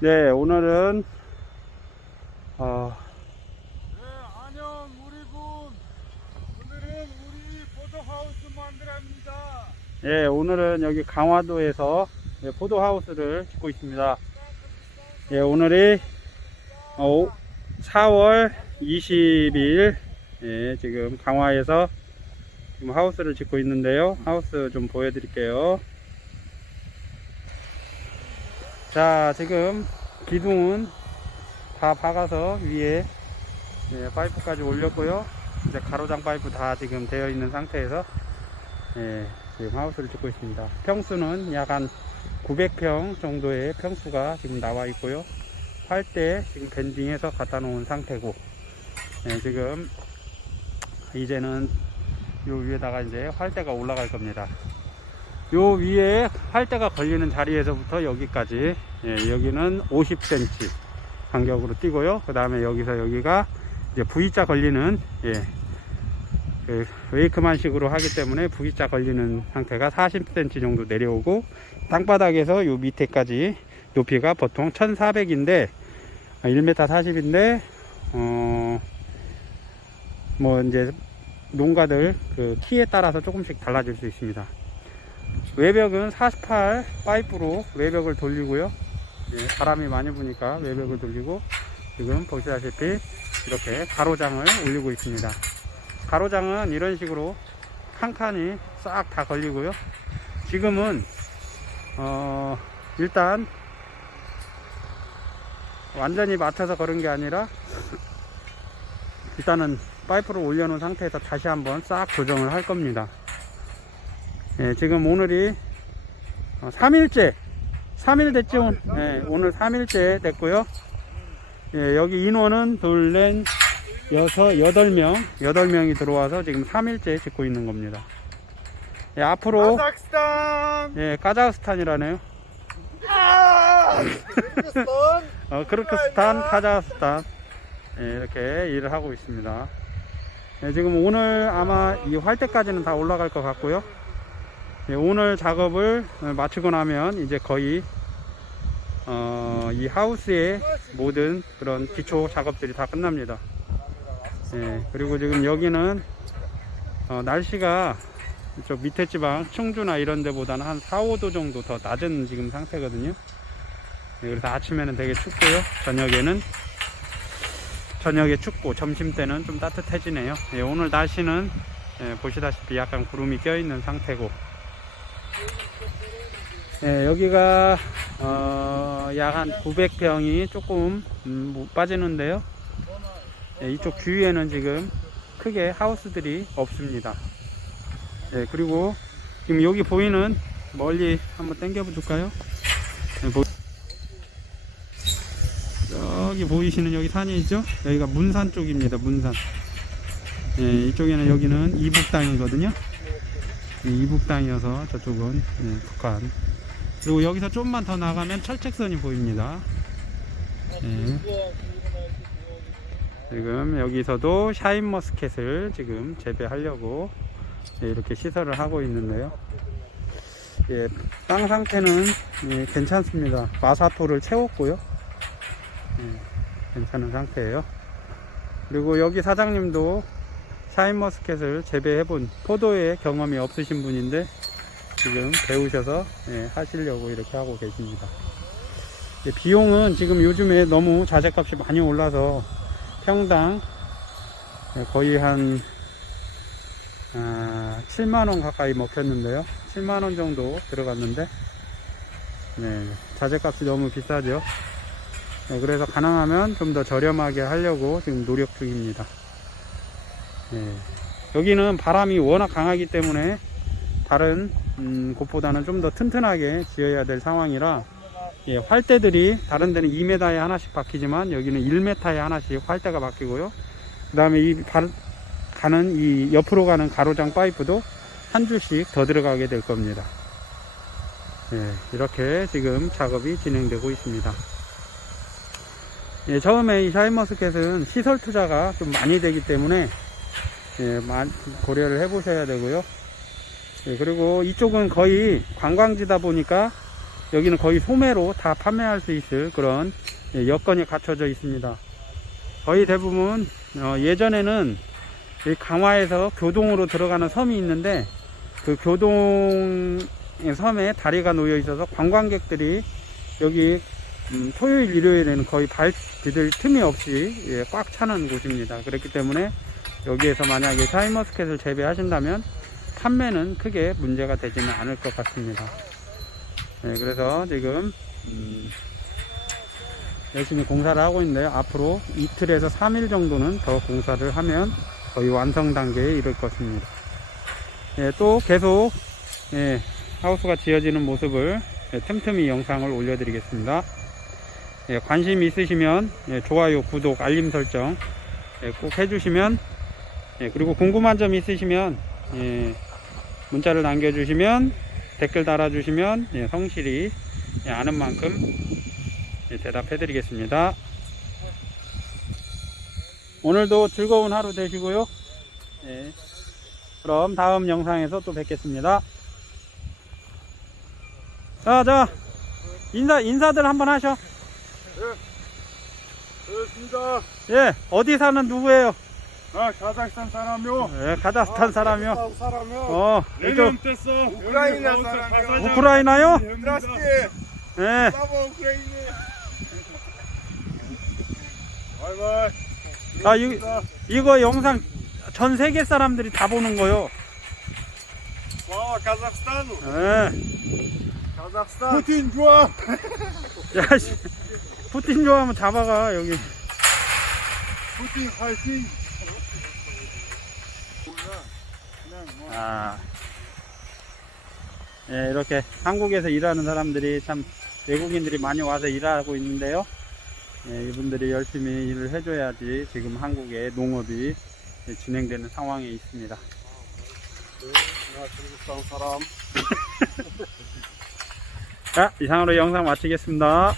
네, 오늘은 어, 네, 안녕 우리 분. 오늘은 우리 포도하우스 만들합니다. 예, 오늘은 여기 강화도에서 예, 포도하우스를 짓고 있습니다. 예, 오늘이 어, 4월 20일 예, 지금 강화에서 지금 하우스를 짓고 있는데요. 하우스 좀 보여드릴게요. 자, 지금 기둥은 다 박아서 위에 예, 파이프까지 올렸고요. 이제 가로장 파이프 다 지금 되어 있는 상태에서 예, 지금 하우스를 짓고 있습니다. 평수는 약 한 900평 정도의 평수가 지금 나와 있고요. 활대 지금 밴딩해서 갖다 놓은 상태고, 예, 지금 이제는 요 위에다가 이제 활대가 올라갈 겁니다. 요 위에 활대가 걸리는 자리에서부터 여기까지, 예, 여기는 50cm 간격으로 띄고요. 그 다음에 여기서 여기가 이제 V자 걸리는, 예, 그 웨이크만 식으로 하기 때문에 V자 걸리는 상태가 40cm 정도 내려오고 땅바닥에서 요 밑에까지 높이가 보통 1400인데 1m 40인데 어 뭐 이제 농가들 그 키에 따라서 조금씩 달라질 수 있습니다. 외벽은 48 파이프로 외벽을 돌리고요. 예, 바람이 많이 부니까 외벽을 돌리고 지금 보시다시피 이렇게 가로장을 올리고 있습니다. 가로장은 이런 식으로 칸칸이 싹 다 걸리고요. 지금은 어 일단 완전히 맞춰서 걸은 게 아니라 일단은 파이프를 올려놓은 상태에서 다시 한번 싹 조정을 할 겁니다. 예, 지금 오늘이 3일째 3일 됐죠? 예, 오늘 3일째 됐고요. 예, 여기 인원은 둘, 넷, 여섯, 여덟 명, 여덟 명이 들어와서 지금 3일째 짓고 있는 겁니다. 예, 앞으로, 카자흐스탄. 예, 카자흐스탄이라네요. 아! 어, 크르크스탄, 카자흐스탄. 예, 이렇게 일을 하고 있습니다. 예, 지금 오늘 아마 이 활때까지는 다 올라갈 것 같고요. 예, 오늘 작업을 마치고 나면 이제 거의, 어, 이 하우스의 모든 그런 기초 작업들이 다 끝납니다. 예, 그리고 지금 여기는 어, 날씨가 저 밑에 지방 충주나 이런 데보다는 한 4, 5도 정도 더 낮은 지금 상태거든요. 예, 그래서 아침에는 되게 춥고요. 저녁에는 저녁에 춥고 점심 때는 좀 따뜻해지네요. 예, 오늘 날씨는 예, 보시다시피 약간 구름이 껴 있는 상태고 예, 여기가 어, 약 한 900평이 조금 음, 못 빠지는데요. 예, 이쪽 주위에는 지금 크게 하우스들이 없습니다. 예, 그리고 지금 여기 보이는 멀리 한번 당겨? 예, 보- 여기 보이시는 여기 산이 있죠? 여기가 문산 쪽입니다. 문산. 예, 이쪽에는 여기는 이북 땅이거든요. 예, 이북 땅이어서 저쪽은 예, 북한. 그리고 여기서 좀만 더 나가면 철책선이 보입니다. 예. 지금 여기서도 샤인머스켓을 지금 재배하려고 예, 이렇게 시설을 하고 있는데요. 예, 땅 상태는 예, 괜찮습니다. 마사토를 채웠고요. 예, 괜찮은 상태예요. 그리고 여기 사장님도 샤인머스켓을 재배해본 포도의 경험이 없으신 분인데 지금 배우셔서 예, 하시려고 이렇게 하고 계십니다. 예, 비용은 지금 요즘에 너무 자재값이 많이 올라서 평당 예, 거의 한 아, 7만원 가까이 먹혔는데요. 7만원 정도 들어갔는데, 네, 자재값이 너무 비싸죠. 네, 그래서 가능하면 좀 더 저렴하게 하려고 지금 노력 중입니다. 네, 여기는 바람이 워낙 강하기 때문에 다른 음, 곳보다는 좀 더 튼튼하게 지어야 될 상황이라 예, 활대들이 다른 데는 2m에 하나씩 박히지만 여기는 1m에 하나씩 활대가 박히고요. 그 다음에 이 발- 가는 이 옆으로 가는 가로장 파이프도 한 줄씩 더 들어가게 될 겁니다. 예, 이렇게 지금 작업이 진행되고 있습니다. 예, 처음에 이 샤인머스켓은 시설 투자가 좀 많이 되기 때문에 예, 마- 고려를 해 보셔야 되고요. 예, 그리고 이쪽은 거의 관광지다 보니까 여기는 거의 소매로 다 판매할 수 있을 그런 예, 여건이 갖춰져 있습니다. 거의 대부분 어, 예전에는 이 강화에서 교동으로 들어가는 섬이 있는데 그 교동 섬에 다리가 놓여 있어서 관광객들이 여기 음, 토요일 일요일에는 거의 발 디딜 틈이 없이 예, 꽉 차는 곳입니다. 그렇기 때문에 여기에서 만약에 샤인머스켓을 재배하신다면 판매는 크게 문제가 되지는 않을 것 같습니다. 네, 그래서 지금 음, 열심히 공사를 하고 있는데 앞으로 이틀에서 3일 정도는 더 공사를 하면 거의 완성 단계에 이를 것입니다. 예, 또 계속 예, 하우스가 지어지는 모습을 예, 틈틈이 영상을 올려드리겠습니다. 예, 관심 있으시면 예, 좋아요, 구독, 알림 설정 예, 꼭 해주시면 예, 그리고 궁금한 점 있으시면 예, 문자를 남겨주시면 댓글 달아주시면 예, 성실히 예, 아는 만큼 예, 대답해드리겠습니다. 오늘도 즐거운 하루 되시고요. 예, 그럼 다음 영상에서 또 뵙겠습니다. 자, 자, 인사, 인사들 한번 하셔. 그렇습니다. 예, 어디 사는 누구예요? 아, 카자흐스탄 사람요. 예, 카자흐스탄 사람이요. 카자흐스탄 사람요. 어, 내년 이쪽, 됐어. 우크라이나 사람이요. 우크라이나요? Здравствуйте! 예, Слава Украине! 바이바이. 아, 이, 이거 영상 전 세계 사람들이 다 보는 거요. Слава Казахстану. 예. Казахстан. Путин 좋아. 야, 씨. 푸틴 좋아하면 잡아가, 여기. Путин 화이팅. 아. 예, 이렇게 한국에서 일하는 사람들이 참 외국인들이 많이 와서 일하고 있는데요. 예, 이분들이 열심히 일을 해줘야지 지금 한국의 농업이 예, 진행되는 상황에 있습니다. 자, 이상으로 영상 마치겠습니다.